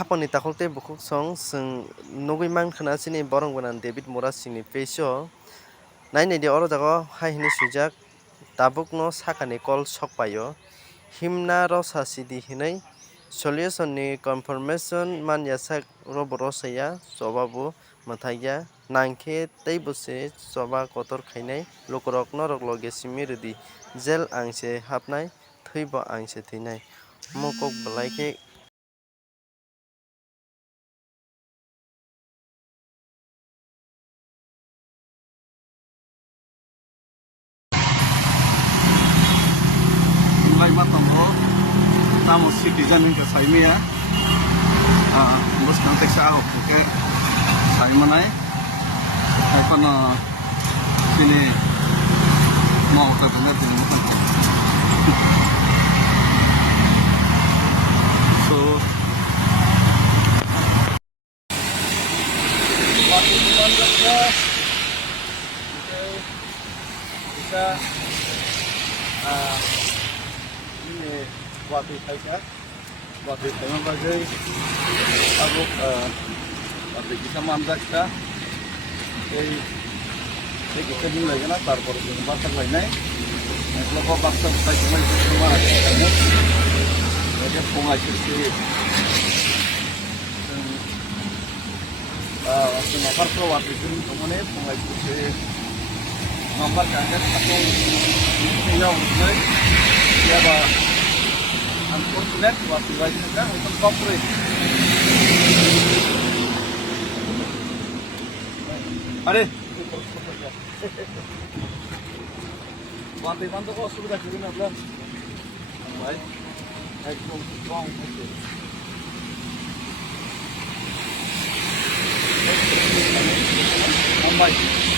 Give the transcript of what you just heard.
haponi takolte bukuk song sung nugui mankha chini borong banan David Morasi ni page o nainai di oro jago hai hini sujak tabuk no saka ni kol sokpai o himna rosa sidi hinui solution ni confirmation man yasak robo rosaya sobabu mathaiya nangkhe tei bose soba kotor khainai lukurok norok loge simi rwdi jel angse hapnai thui bo angse thwinai mukok belai khe Lai matangko tamo citizen ke saimia bos kantek sa ako ke saimanai kono sini mau ke benar dan so waktu dimandatnya bisa ini waktu saya waktu dengan bagai aku waktu kita mandat kita kita dimulai kan tarpor dengan pasar lainnya kalau kau paksa kita cuma itu semua karena jadi pengajar sih waktu napar tuh waktu itu kemudian pengajar sih napar kaget aku yang udah siapa unfortunate waktu lagi kan untuk corporate ada waktu itu kok sudah kirim apa baik ekspor uang itu nambai